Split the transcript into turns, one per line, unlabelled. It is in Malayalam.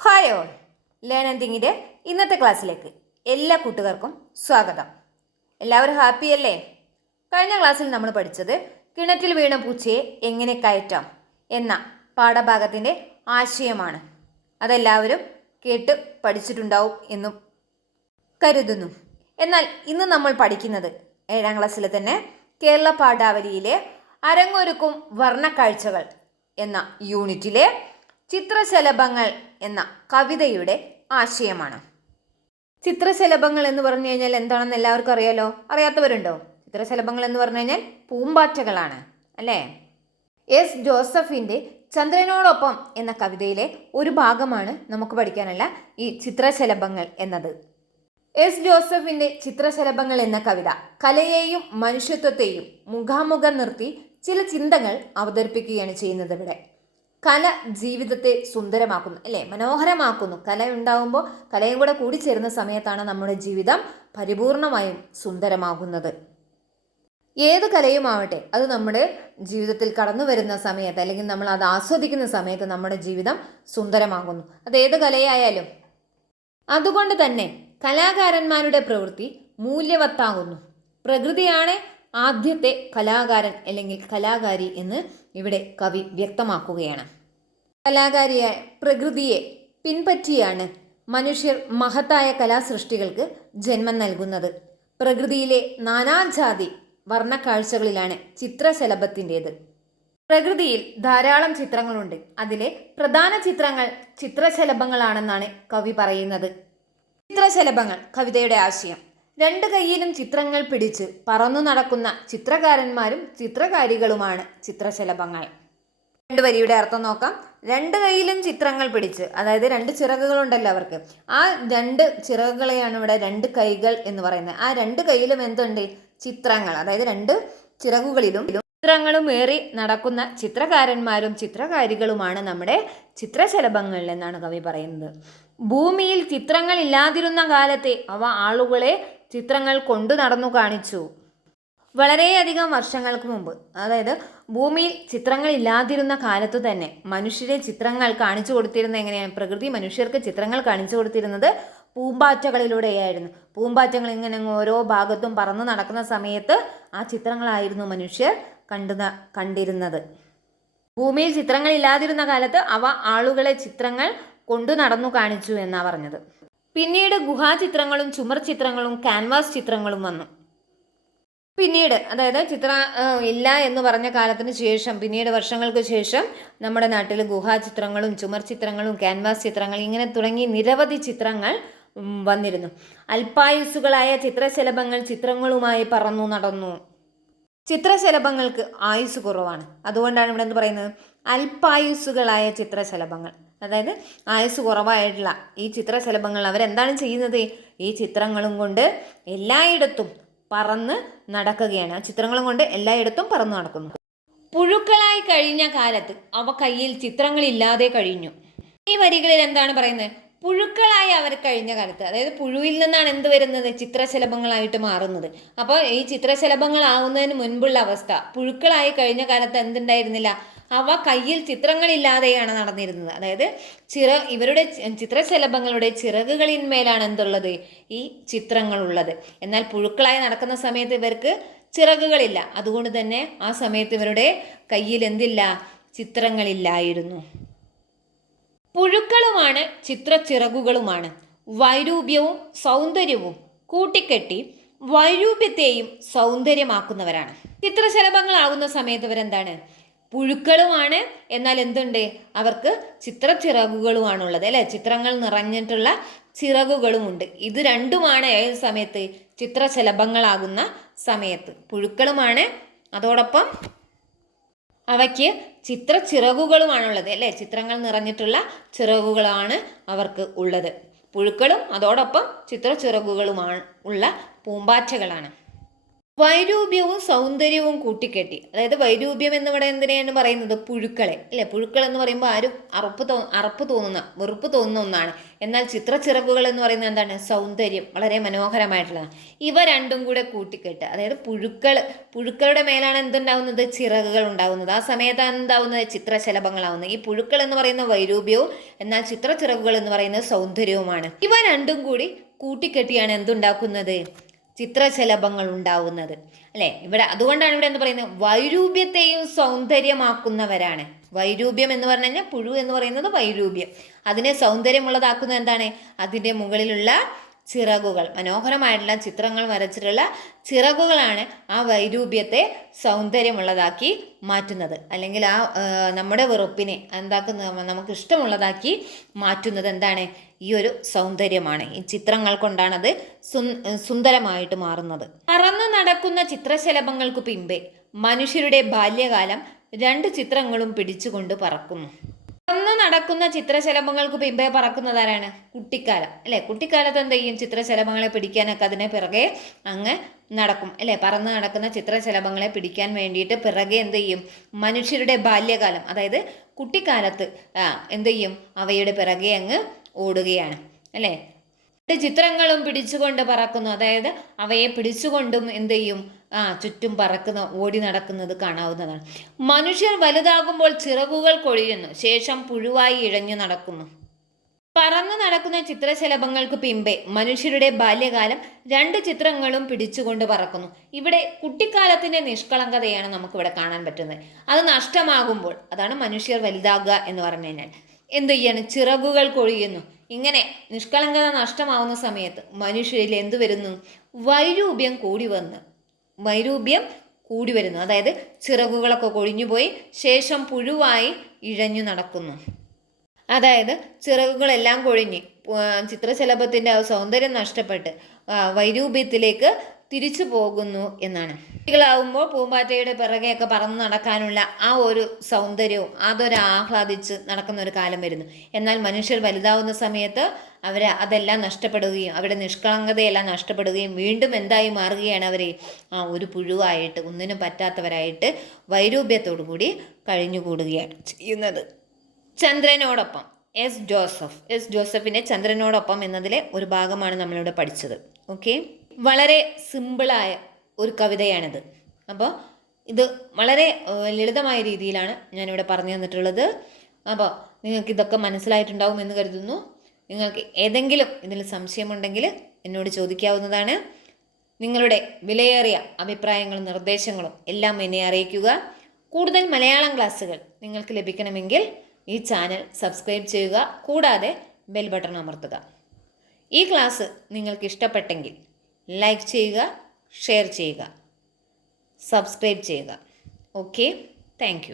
ഹായ് ഓൾ ലേൺ ആൻഡ് തിങ്ങിന്റെ ഇന്നത്തെ ക്ലാസ്സിലേക്ക് എല്ലാ കൂട്ടുകാർക്കും സ്വാഗതം. എല്ലാവരും ഹാപ്പി അല്ലേ? കഴിഞ്ഞ ക്ലാസ്സിൽ നമ്മൾ പഠിച്ചത് കിണറ്റിൽ വീണ പൂച്ചയെ എങ്ങനെ കയറ്റാം എന്ന പാഠഭാഗത്തിന്റെ ആശയമാണ്. അതെല്ലാവരും കേട്ട് പഠിച്ചിട്ടുണ്ടാവും എന്നും കരുതുന്നു. എന്നാൽ ഇന്ന് നമ്മൾ പഠിക്കുന്നത് ഏഴാം ക്ലാസ്സിൽ തന്നെ കേരള പാഠാവലിയിലെ അരങ്ങൊരുക്കും വർണക്കാഴ്ചകൾ എന്ന യൂണിറ്റിലെ ചിത്രശലഭങ്ങൾ എന്ന കവിതയുടെ ആശയമാണ്. ചിത്രശലഭങ്ങൾ എന്ന് പറഞ്ഞു കഴിഞ്ഞാൽ എന്താണെന്ന് എല്ലാവർക്കും അറിയാലോ? അറിയാത്തവരുണ്ടോ? ചിത്രശലഭങ്ങൾ എന്ന് പറഞ്ഞു കഴിഞ്ഞാൽ പൂമ്പാറ്റകളാണ് അല്ലേ? എസ്. ജോസഫിന്റെ ചന്ദ്രനോടൊപ്പം എന്ന കവിതയിലെ ഒരു ഭാഗമാണ് നമുക്ക് പഠിക്കാനുള്ള ഈ ചിത്രശലഭങ്ങൾ എന്നത്. എസ്. ജോസഫിന്റെ ചിത്രശലഭങ്ങൾ എന്ന കവിത കലയെയും മനുഷ്യത്വത്തെയും മുഖാമുഖം നിർത്തി ചില ചിന്തകൾ അവതരിപ്പിക്കുകയാണ് ചെയ്യുന്നത് ഇവിടെ. കല ജീവിതത്തെ സുന്ദരമാക്കുന്നു അല്ലേ? മനോഹരമാക്കുന്നു. കല ഉണ്ടാവുമ്പോൾ കലയും കൂടെ കൂടിച്ചേരുന്ന സമയത്താണ് നമ്മുടെ ജീവിതം പരിപൂർണമായും സുന്ദരമാകുന്നത്. ഏത് കലയുമാവട്ടെ അത് നമ്മുടെ ജീവിതത്തിൽ കടന്നു വരുന്ന സമയത്ത് അല്ലെങ്കിൽ നമ്മൾ അത് ആസ്വദിക്കുന്ന സമയത്ത് നമ്മുടെ ജീവിതം സുന്ദരമാകുന്നു. അത് ഏത് കലയായാലും. അതുകൊണ്ട് തന്നെ കലാകാരന്മാരുടെ പ്രവൃത്തി മൂല്യവത്താകുന്നു. പ്രകൃതിയാണ് ആദ്യത്തെ കലാകാരൻ അല്ലെങ്കിൽ കലാകാരി എന്ന് ഇവിടെ കവി വ്യക്തമാക്കുകയാണ്. കലാകാരിയായ പ്രകൃതിയെ പിൻപറ്റിയാണ് മനുഷ്യർ മഹത്തായ കലാസൃഷ്ടികൾക്ക് ജന്മം നൽകുന്നത്. പ്രകൃതിയിലെ നാനാജാതി വർണക്കാഴ്ചകളിലാണ് ചിത്രശലഭത്തിന്റെത്. പ്രകൃതിയിൽ ധാരാളം ചിത്രങ്ങളുണ്ട്. അതിലെ പ്രധാന ചിത്രങ്ങൾ ചിത്രശലഭങ്ങളാണെന്നാണ് കവി പറയുന്നത്. ചിത്രശലഭങ്ങൾ കവിതയുടെ ആശയം. രണ്ട് കൈയിലും ചിത്രങ്ങൾ പിടിച്ച് പറന്നു നടക്കുന്ന ചിത്രകാരന്മാരും ചിത്രകാരികളുമാണ് ചിത്രശലഭങ്ങൾ. രണ്ട് വരിയുടെ അർത്ഥം നോക്കാം. രണ്ട് കൈയിലും ചിത്രങ്ങൾ പിടിച്ച് അതായത് രണ്ട് ചിറകുകളുണ്ടല്ലോ അവർക്ക്. ആ രണ്ട് ചിറകുകളെയാണ് ഇവിടെ രണ്ട് കൈകൾ എന്ന് പറയുന്നത്. ആ രണ്ട് കൈയിലും എന്തുണ്ട്? ചിത്രങ്ങൾ. അതായത് രണ്ട് ചിറകുകളിലും ചിത്രങ്ങളും ഏറി നടക്കുന്ന ചിത്രകാരന്മാരും ചിത്രകാരികളുമാണ് നമ്മുടെ ചിത്രശലഭങ്ങൾ എന്നാണ് കവി പറയുന്നത്. ഭൂമിയിൽ ചിത്രങ്ങൾ ഇല്ലാതിരുന്ന കാലത്തെ അവ ആളുകളെ ചിത്രങ്ങൾ കൊണ്ടു നടന്നു കാണിച്ചു. വളരെയധികം വർഷങ്ങൾക്ക് മുമ്പ് അതായത് ഭൂമിയിൽ ചിത്രങ്ങൾ ഇല്ലാതിരുന്ന കാലത്ത് തന്നെ മനുഷ്യരെ ചിത്രങ്ങൾ കാണിച്ചു കൊടുത്തിരുന്ന എങ്ങനെയാണ്? പ്രകൃതി മനുഷ്യർക്ക് ചിത്രങ്ങൾ കാണിച്ചു കൊടുത്തിരുന്നത് പൂമ്പാറ്റകളിലൂടെയായിരുന്നു. പൂമ്പാറ്റകൾ ഇങ്ങനെ ഓരോ ഭാഗത്തും പറന്നു നടക്കുന്ന സമയത്ത് ആ ചിത്രങ്ങളായിരുന്നു മനുഷ്യർ കണ്ടു കണ്ടിരുന്നത്. ഭൂമിയിൽ ചിത്രങ്ങൾ ഇല്ലാതിരുന്ന കാലത്ത് അവ ആളുകളെ ചിത്രങ്ങൾ കൊണ്ടു നടന്നു കാണിച്ചു എന്നാണ് പറഞ്ഞത്. പിന്നീട് ഗുഹാചിത്രങ്ങളും ചുമർ ചിത്രങ്ങളും ക്യാൻവാസ് ചിത്രങ്ങളും വന്നു. പിന്നീട് അതായത് ചിത്ര ഇല്ല എന്ന് പറഞ്ഞ കാലത്തിന് ശേഷം പിന്നീട് വർഷങ്ങൾക്ക് ശേഷം നമ്മുടെ നാട്ടിൽ ഗുഹാചിത്രങ്ങളും ചുമർ ചിത്രങ്ങളും ക്യാൻവാസ് ചിത്രങ്ങൾ ഇങ്ങനെ തുടങ്ങി നിരവധി ചിത്രങ്ങൾ വന്നിരുന്നു. അൽപായുസുകളായ ചിത്രശലഭങ്ങൾ ചിത്രങ്ങളുമായി പറന്നു നടന്നു. ചിത്രശലഭങ്ങൾക്ക് ആയുസ് കുറവാണ്. അതുകൊണ്ടാണ് ഇവിടെ എന്ത് പറയുന്നത്? അല്പായുസ്സുകളായ ചിത്രശലഭങ്ങൾ. അതായത് ആയുസ് കുറവായിട്ടുള്ള ഈ ചിത്രശലഭങ്ങൾ അവരെന്താണ് ചെയ്യുന്നത്? ഈ ചിത്രങ്ങളും കൊണ്ട് എല്ലായിടത്തും പറന്ന് നടക്കുകയാണ്. ആ ചിത്രങ്ങളും കൊണ്ട് എല്ലായിടത്തും പറന്ന് നടക്കുന്നു. പുഴുക്കളായി കഴിഞ്ഞ കാലത്ത് അവ കയ്യിൽ ചിത്രങ്ങളില്ലാതെ കഴിഞ്ഞു. ഈ വരികളിൽ എന്താണ് പറയുന്നത്? പുഴുക്കളായി അവർ കഴിഞ്ഞ കാലത്ത് അതായത് പുഴുവിൽ നിന്നാണ് എന്ത് വരുന്നത്? ചിത്രശലഭങ്ങളായിട്ട് മാറുന്നത്. അപ്പോൾ ഈ ചിത്രശലഭങ്ങളാവുന്നതിന് മുൻപുള്ള അവസ്ഥ പുഴുക്കളായി കഴിഞ്ഞ കാലത്ത് എന്തുണ്ടായിരുന്നില്ല? അവ കയ്യിൽ ചിത്രങ്ങളില്ലാതെയാണ് നടന്നിരുന്നത്. അതായത് ചിറ ഇവരുടെ ചിത്രശലഭങ്ങളുടെ ചിറകുകളിന്മേലാണ് എന്തുള്ളത്? ഈ ചിത്രങ്ങളുള്ളത്. എന്നാൽ പുഴുക്കളായി നടക്കുന്ന സമയത്ത് ഇവർക്ക് ചിറകുകളില്ല. അതുകൊണ്ട് തന്നെ ആ സമയത്ത് ഇവരുടെ കയ്യിൽ എന്തില്ല? ചിത്രങ്ങളില്ലായിരുന്നു. പുഴുക്കളുമാണ് ചിത്രച്ചിറകുകളുമാണ് വൈരൂപ്യവും സൗന്ദര്യവും കൂട്ടിക്കെട്ടി വൈരൂപ്യത്തെയും സൗന്ദര്യമാക്കുന്നവരാണ്. ചിത്രശലഭങ്ങളാകുന്ന സമയത്ത് ഇവരെന്താണ്? പുഴുക്കളുമാണ്. എന്നാൽ എന്തുണ്ട്? അവർക്ക് ചിത്രച്ചിറകുകളുമാണുള്ളത് അല്ലേ? ചിത്രങ്ങൾ നിറഞ്ഞിട്ടുള്ള ചിറകുകളുമുണ്ട്. ഇത് രണ്ടുമാണ് ഏത് സമയത്ത്? ചിത്രശലഭങ്ങളാകുന്ന സമയത്ത്. പുഴുക്കളുമാണ്. അതോടൊപ്പം അവയ്ക്ക് ചിത്ര ചിറകുകളുമാണുള്ളത് അല്ലേ? ചിത്രങ്ങൾ നിറഞ്ഞിട്ടുള്ള ചിറകുകളാണ് അവർക്ക് ഉള്ളത്. പുഴുക്കളും അതോടൊപ്പം ചിത്ര ചിറകുകളുമാണ് ഉള്ള പൂമ്പാറ്റകളാണ്. വൈരൂപ്യവും സൗന്ദര്യവും കൂട്ടിക്കെട്ടി. അതായത് വൈരൂപ്യം എന്ന് ഇവിടെ എന്തിനാണ് പറയുന്നത്? പുഴുക്കളെ. അല്ലെ? പുഴുക്കൾ എന്ന് പറയുമ്പോൾ ആരും അറപ്പ് തോ അറപ്പ് തോന്നുന്ന വെറുപ്പ് തോന്നുന്ന ഒന്നാണ്. എന്നാൽ ചിത്രച്ചിറകുകൾ എന്ന് പറയുന്നത് എന്താണ്? സൗന്ദര്യം. വളരെ മനോഹരമായിട്ടുള്ളതാണ്. ഇവ രണ്ടും കൂടെ കൂട്ടിക്കെട്ട് അതായത് പുഴുക്കൾ പുഴുക്കളുടെ മേലാണ് എന്തുണ്ടാവുന്നത്? ചിറകുകൾ ഉണ്ടാവുന്നത്. ആ സമയത്താണ് എന്താവുന്നത്? ചിത്രശലഭങ്ങളാവുന്നത്. ഈ പുഴുക്കൾ എന്ന് പറയുന്ന വൈരൂപ്യവും എന്നാൽ ചിത്രച്ചിറകുകൾ എന്ന് പറയുന്നത് സൗന്ദര്യവുമാണ്. ഇവ രണ്ടും കൂടി കൂട്ടിക്കെട്ടിയാണ് എന്തുണ്ടാക്കുന്നത്? ചിത്രശലഭങ്ങൾ ഉണ്ടാവുന്നത് അല്ലേ? ഇവിടെ അതുകൊണ്ടാണ് ഇവിടെ എന്ന് പറയുന്നത്? വൈരൂപ്യത്തെയും സൗന്ദര്യമാക്കുന്നവരാണ്. വൈരൂപ്യം എന്ന് പറഞ്ഞു കഴിഞ്ഞാൽ പുഴു എന്ന് പറയുന്നത് വൈരൂപ്യം. അതിനെ സൗന്ദര്യമുള്ളതാക്കുന്നത് എന്താണ്? അതിന്റെ മുകളിലുള്ള ചിറകുകൾ. മനോഹരമായിട്ടുള്ള ചിത്രങ്ങൾ വരച്ചിട്ടുള്ള ചിറകുകളാണ് ആ വൈരൂപ്യത്തെ സൗന്ദര്യമുള്ളതാക്കി മാറ്റുന്നത്. അല്ലെങ്കിൽ ആ നമ്മുടെ വെറുപ്പിനെ എന്താക്കുന്ന നമുക്ക് ഇഷ്ടമുള്ളതാക്കി മാറ്റുന്നത് എന്താണ്? ഈ ഒരു സൗന്ദര്യമാണ്. ഈ ചിത്രങ്ങൾ കൊണ്ടാണത് സുന്ദരമായിട്ട് മാറുന്നത്. പറന്നു നടക്കുന്ന ചിത്രശലഭങ്ങൾക്ക് പിമ്പേ മനുഷ്യരുടെ ബാല്യകാലം രണ്ട് ചിത്രങ്ങളും പിടിച്ചുകൊണ്ട് പറക്കുന്നു. പറന്ന് നടക്കുന്ന ചിത്രശലഭങ്ങൾക്ക് പിമ്പെ പറക്കുന്നതാരാണ്? കുട്ടിക്കാലം. അല്ലെ? കുട്ടിക്കാലത്ത് എന്ത് ചെയ്യും? ചിത്രശലഭങ്ങളെ പിടിക്കാനൊക്കെ അതിനെ പിറകെ അങ്ങ് നടക്കും. അല്ലെ? പറന്ന് നടക്കുന്ന ചിത്രശലഭങ്ങളെ പിടിക്കാൻ വേണ്ടിയിട്ട് പിറകെ എന്ത് ചെയ്യും? മനുഷ്യരുടെ ബാല്യകാലം അതായത് കുട്ടിക്കാലത്ത് എന്ത് ചെയ്യും? അവയുടെ പിറകെ അങ്ങ് ഓടുകയാണ്. അല്ലേ? ചിത്രങ്ങളും പിടിച്ചുകൊണ്ട് പറക്കുന്നു. അതായത് അവയെ പിടിച്ചുകൊണ്ടും എന്ത് ചെയ്യും? ആ ചുറ്റും പറക്കുന്ന ഓടി നടക്കുന്നത് കാണാവുന്നതാണ്. മനുഷ്യർ വലുതാകുമ്പോൾ ചിറകുകൾ കൊഴിയുന്നു. ശേഷം പുഴുവായി ഇഴഞ്ഞു നടക്കുന്നു. പറന്നു നടക്കുന്ന ചിത്രശലഭങ്ങൾക്ക് പിമ്പെ മനുഷ്യരുടെ ബാല്യകാലം രണ്ട് ചിത്രങ്ങളും പിടിച്ചുകൊണ്ട് പറക്കുന്നു. ഇവിടെ കുട്ടിക്കാലത്തിന്റെ നിഷ്കളങ്കതയാണ് നമുക്കിവിടെ കാണാൻ പറ്റുന്നത്. അത് നഷ്ടമാകുമ്പോൾ അതാണ് മനുഷ്യർ വലുതാകുക എന്ന് പറഞ്ഞു കഴിഞ്ഞാൽ. എന്ത് ചെയ്യാണ്? ചിറകുകൾ കൊഴിയുന്നു. ഇങ്ങനെ നിഷ്കളങ്കത നഷ്ടമാവുന്ന സമയത്ത് മനുഷ്യരിൽ എന്തു വരുന്നു? വൈരൂപ്യം കൂടി വന്ന് വൈരൂപ്യം കൂടി വരുന്നു അതായത് ചിറകുകളൊക്കെ കൊഴിഞ്ഞുപോയി ശേഷം പുഴുവായി ഇഴഞ്ഞു നടക്കുന്നു. അതായത് ചിറകുകളെല്ലാം കൊഴിഞ്ഞ് ചിത്രശലഭത്തിന്റെ സൗന്ദര്യം നഷ്ടപ്പെട്ട് വൈരൂപ്യത്തിലേക്ക് തിരിച്ചു പോകുന്നു എന്നാണ്. കുട്ടികളാവുമ്പോൾ പൂമ്പാറ്റയുടെ പിറകെയൊക്കെ പറന്ന് നടക്കാനുള്ള ആ ഒരു സൗന്ദര്യവും അതൊരു ആഹ്ലാദിച്ച് നടക്കുന്ന ഒരു കാലം വരുന്നു. എന്നാൽ മനുഷ്യർ വലുതാവുന്ന സമയത്ത് അവർ അതെല്ലാം നഷ്ടപ്പെടുകയും അവരുടെ നിഷ്കളങ്കതയെല്ലാം നഷ്ടപ്പെടുകയും വീണ്ടും എന്തായി മാറുകയാണ് അവരെ. ആ ഒരു പുഴുവായിട്ട് ഒന്നിനും പറ്റാത്തവരായിട്ട് വൈരൂപ്യത്തോടു കൂടി കഴിഞ്ഞുകൂടുകയാണ് ചെയ്യുന്നത്. ചന്ദ്രനോടൊപ്പം എസ് ജോസഫ്. എസ് ജോസഫിന്റെ ചന്ദ്രനോടൊപ്പം എന്നതിലെ ഒരു ഭാഗമാണ് നമ്മളിവിടെ പഠിച്ചത്. ഓക്കെ? വളരെ സിമ്പിളായ ഒരു കവിതയാണിത്. അപ്പോൾ ഇത് വളരെ ലളിതമായ രീതിയിലാണ് ഞാനിവിടെ പറഞ്ഞു തന്നിട്ടുള്ളത്. അപ്പോൾ നിങ്ങൾക്ക് ഇതൊക്കെ മനസ്സിലായിട്ടുണ്ടാവും എന്ന് കരുതുന്നു. നിങ്ങൾക്ക് ഏതെങ്കിലും ഇതിൽ സംശയമുണ്ടെങ്കിൽ എന്നോട് ചോദിക്കാവുന്നതാണ്. നിങ്ങളുടെ വിലയേറിയ അഭിപ്രായങ്ങളും നിർദ്ദേശങ്ങളും എല്ലാം എന്നെ അറിയിക്കുക. കൂടുതൽ മലയാളം ക്ലാസ്സുകൾ നിങ്ങൾക്ക് ലഭിക്കണമെങ്കിൽ ഈ ചാനൽ സബ്സ്ക്രൈബ് ചെയ്യുക. കൂടാതെ ബെൽ ബട്ടൺ അമർത്തുക. ഈ ക്ലാസ് നിങ്ങൾക്ക് ഇഷ്ടപ്പെട്ടെങ്കിൽ ലൈക്ക് ചെയ്യുക ഷെയർ ചെയ്യുക സബ്സ്ക്രൈബ് ചെയ്യുക. Okay thank